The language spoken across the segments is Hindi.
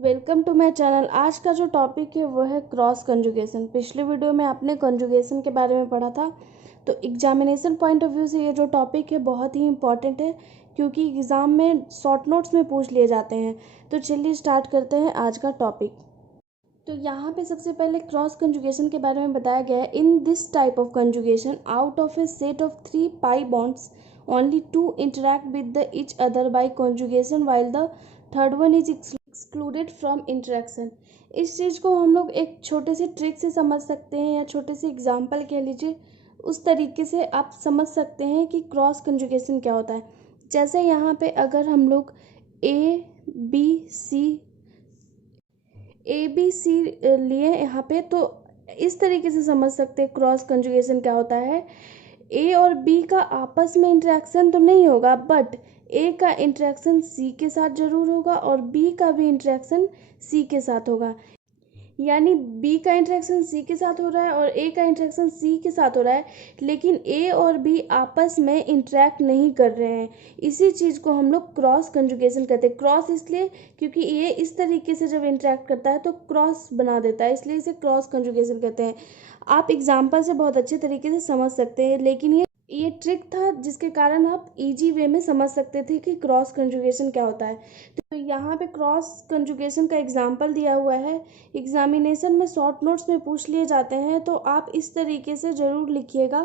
Welcome to my channel. आज का जो टॉपिक है वो है क्रॉस कंजुगेशन। पिछले वीडियो में आपने कंजुगेशन के बारे में पढ़ा था, तो एग्जामिनेशन पॉइंट ऑफ व्यू से ये जो टॉपिक है बहुत ही इम्पॉर्टेंट है, क्योंकि एग्ज़ाम में शॉर्ट नोट्स में पूछ लिए जाते हैं। तो चलिए स्टार्ट करते हैं आज का टॉपिक। तो यहाँ पे सबसे पहले क्रॉस कंजुगेशन के बारे में बताया गया है। In this type of conjugation, out of A set of 3 pi bonds, only 2 interact with the each other by conjugation while the third one is excluded from interaction. इस चीज़ को हम लोग एक छोटे से ट्रिक से समझ सकते हैं, या छोटे से एग्जाम्पल कह लीजिए। उस तरीके से आप समझ सकते हैं कि क्रॉस कंजुगेशन क्या होता है। जैसे यहाँ पे अगर हम लोग ए बी सी लिए यहाँ पे, तो इस तरीके से समझ सकते हैं क्रॉस कंजुगेशन क्या होता है। ए और बी का आपस में इंटरेक्शन तो नहीं होगा, बट ए का इंटरेक्शन सी के साथ जरूर होगा और बी का भी इंटरेक्शन सी के साथ होगा। यानी बी का इंटरेक्शन सी के साथ हो रहा है और ए का इंटरेक्शन सी के साथ हो रहा है, लेकिन ए और बी आपस में इंटरेक्ट नहीं कर रहे हैं। इसी चीज़ को हम लोग क्रॉस कंजुगेशन कहते हैं। क्रॉस इसलिए क्योंकि ए इस तरीके से जब इंटरेक्ट करता है तो क्रॉस बना देता है, इसलिए इसे क्रॉस कंजुगेशन कहते हैं। आप एग्जाम्पल से बहुत अच्छे तरीके से समझ सकते हैं, लेकिन ये ट्रिक था जिसके कारण आप इजी वे में समझ सकते थे कि क्रॉस कंजुगेशन क्या होता है। तो यहाँ पे क्रॉस कंजुगेशन का एग्जाम्पल दिया हुआ है। एग्जामिनेशन में शॉर्ट नोट्स में पूछ लिए जाते हैं, तो आप इस तरीके से ज़रूर लिखिएगा।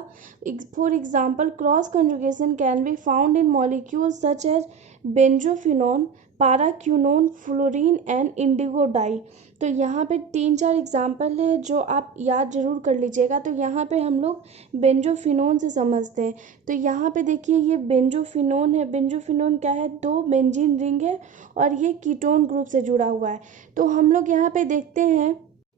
For example, cross conjugation can be found in molecules such as benzophenone, paraquinone, fluorine and indigo dye. तो यहाँ पे 3-4 एग्जाम्पल है जो आप याद जरूर कर लीजिएगा। तो यहाँ पे हम लोग बेंजोफिनोन से समझते हैं। तो यहाँ पे देखिए, ये बेंजोफिनोन है। बेंजोफिनोन क्या है? 2 बेंजीन रिंग है और ये कीटोन ग्रुप से जुड़ा हुआ है। तो हम लोग यहाँ पे देखते हैं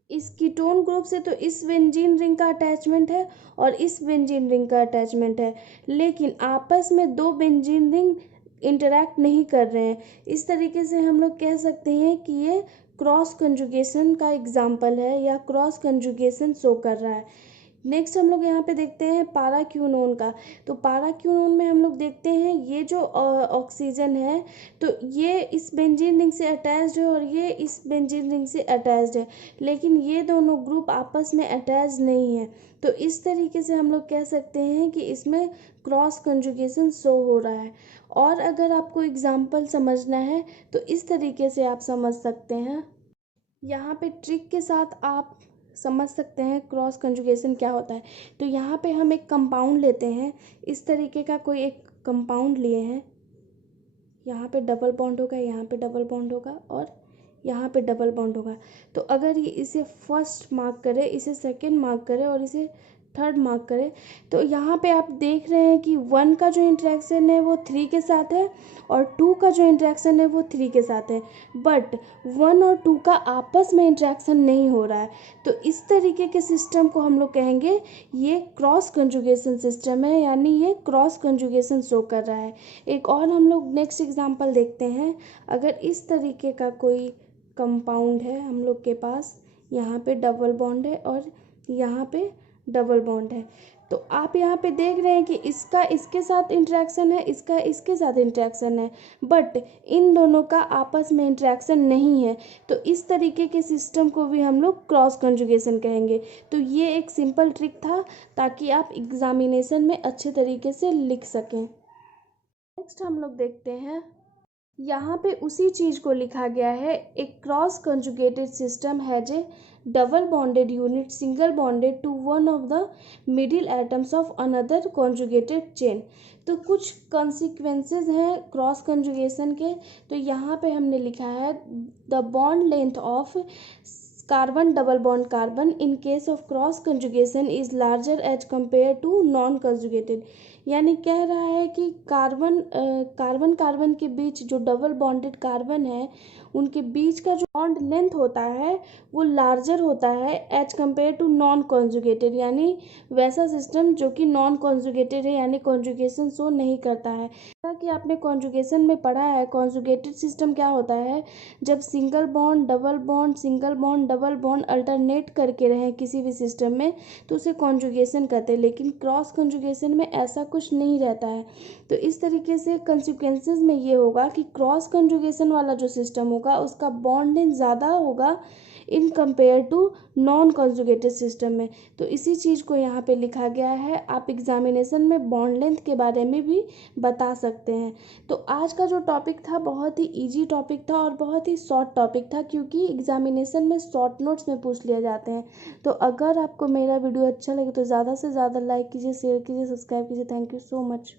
इस कीटोन ग्रुप से तो इस बेंजीन रिंग का अटैचमेंट है और इस बेंजीन रिंग का अटैचमेंट है, लेकिन आपस में 2 बेंजीन रिंग इंटरैक्ट नहीं कर रहे हैं। इस तरीके से हम लोग कह सकते हैं कि ये क्रॉस कंजुगेशन का एग्जाम्पल है, या क्रॉस कंजुगेशन शो कर रहा है। नेक्स्ट हम लोग यहाँ पे देखते हैं पाराक्यूनोन का। तो पाराक्यूनोन में हम लोग देखते हैं ये जो ऑक्सीजन है, तो ये इस बेंजीन रिंग से अटैच्ड है और ये इस बेंजीन रिंग से अटैच्ड है, लेकिन ये दोनों ग्रुप आपस में अटैच नहीं है। तो इस तरीके से हम लोग कह सकते हैं कि इसमें क्रॉस कंजुगेशन शो हो रहा है। और अगर आपको एग्जाम्पल समझना है तो इस तरीके से आप समझ सकते हैं। यहाँ पे ट्रिक के साथ आप समझ सकते हैं क्रॉस कंजुगेशन क्या होता है। तो यहाँ पे हम एक कंपाउंड लेते हैं, इस तरीके का कोई एक कंपाउंड लिए हैं। यहाँ पे डबल बॉन्ड होगा, यहाँ पे डबल बॉन्ड होगा और यहाँ पे डबल बॉन्ड होगा। तो अगर ये इसे फर्स्ट मार्क करे, इसे सेकंड मार्क करे और इसे थर्ड मार्क करे, तो यहाँ पे आप देख रहे हैं कि 1 का जो इंटरेक्शन है वो 3 के साथ है और 2 का जो इंटरेक्शन है वो 3 के साथ है, बट 1 और 2 का आपस में इंटरेक्शन नहीं हो रहा है। तो इस तरीके के सिस्टम को हम लोग कहेंगे ये क्रॉस कंजुगेशन सिस्टम है, यानी ये क्रॉस कंजुगेशन शो कर रहा है। एक और हम लोग नेक्स्ट एग्जांपल देखते हैं। अगर इस तरीके का कोई कंपाउंड है हम लोग के पास, यहाँ पे डबल बॉन्ड है और यहाँ पे डबल बॉन्ड है, तो आप यहाँ पे देख रहे हैं कि इसका इसके साथ इंटरेक्शन है, इसका इसके साथ इंटरेक्शन है, बट इन दोनों का आपस में इंटरेक्शन नहीं है। तो इस तरीके के सिस्टम को भी हम लोग क्रॉस कंजुगेशन कहेंगे। तो ये एक सिंपल ट्रिक था ताकि आप एग्जामिनेशन में अच्छे तरीके से लिख सकें। नेक्स्ट हम लोग देखते हैं, यहाँ पे उसी चीज़ को लिखा गया है। एक क्रॉस कंजुगेटेड सिस्टम है जे double bonded unit single bonded to one of the middle atoms of another conjugated chain. तो कुछ कॉन्सिक्वेंसेस हैं क्रॉस कंजुगेशन के। तो यहाँ पे हमने लिखा है the bond length of carbon double bond carbon in case of cross conjugation is larger as compare to non conjugated. यानी कह रहा है कि कार्बन कार्बन के बीच जो डबल बॉन्डेड कार्बन है उनके बीच का जो बॉन्ड लेंथ होता है वो लार्जर होता है as compare to non conjugated, यानी वैसा सिस्टम जो कि नॉन कॉन्जुगेटेड है, यानी कॉन्जुगेशन शो नहीं करता है। जैसा कि आपने कॉन्जुगेशन में पढ़ा है, कॉन्जुगेटेड सिस्टम क्या होता है? जब single bond double bond single bond double bond alternate करके रहें किसी भी सिस्टम में, तो उसे कॉन्जुगेशन कहते हैं। लेकिन क्रॉस कंजुगेशन में ऐसा कुछ नहीं रहता है। तो इस तरीके से कंसिक्वेंसेस में ये होगा कि क्रॉस कंजुगेशन वाला जो सिस्टम होगा उसका बॉन्ड लेंथ ज़्यादा होगा in compare to non conjugated system में। तो इसी चीज़ को यहाँ पे लिखा गया है। आप एग्जामिनेशन में बॉन्ड लेंथ के बारे में भी बता सकते हैं। तो आज का जो टॉपिक था बहुत ही इजी टॉपिक था और बहुत ही शॉर्ट टॉपिक था, क्योंकि एग्जामिनेशन में शॉर्ट नोट्स में पूछ लिए जाते हैं। तो अगर आपको मेरा वीडियो अच्छा लगे तो ज़्यादा से ज़्यादा लाइक कीजिए, शेयर कीजिए, सब्सक्राइब कीजिए। Thank you so much.